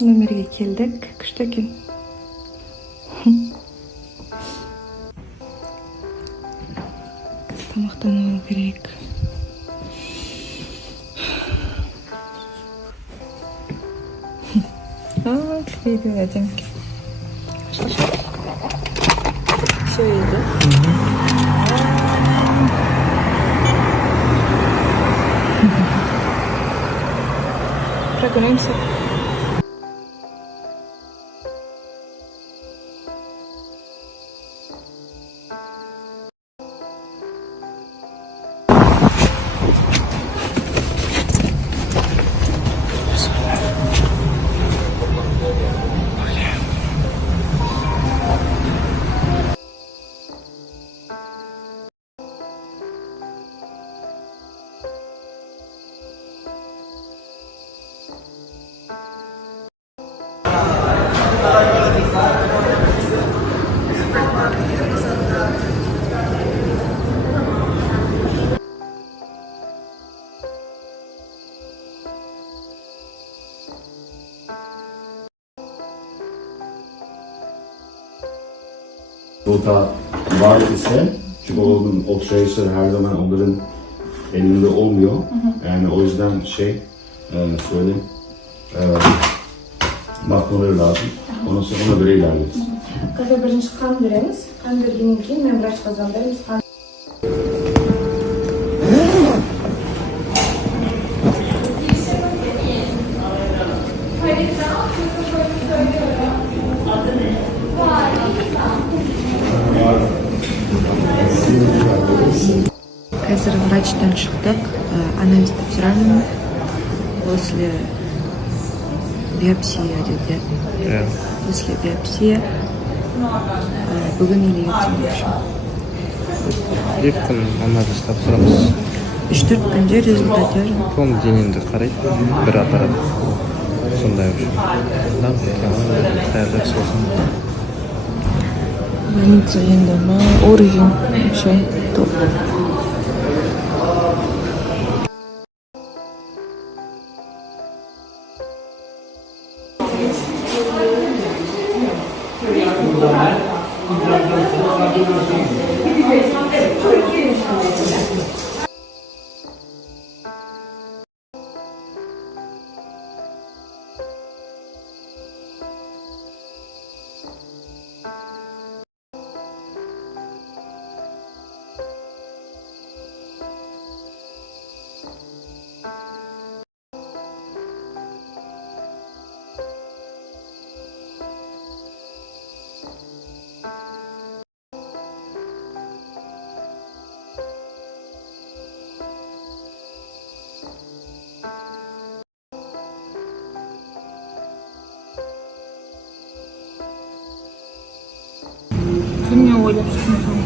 Nömerge keldik. Kıştakin. Tamaqtanuu gerek. Kıydı verdim ki. Şöyle. Bırakın hemsi. Rota var ise, çünkü onun oturuşları her zaman onların elinde olmuyor. Yani o yüzden söyleyeyim, bakmaları lazım. Ondan sonra ona göre ilerleriz. Kafe birinci kan veremiz. Kan verginin keyin men vrach kazan veremiz. Қазір врачтан шықтық, анализ тапсырамын. После биопсия деді. После биопсия бүгін или ертең болшы. 2 күн анализ тапсырамыз. 3-4 күнде результат жазып. Том денеңді қарайды, бір аппарат. Сондай уже. Қайырда сосын. Больница енді ма, уровень вообще топ. Sen ne oynamışsın?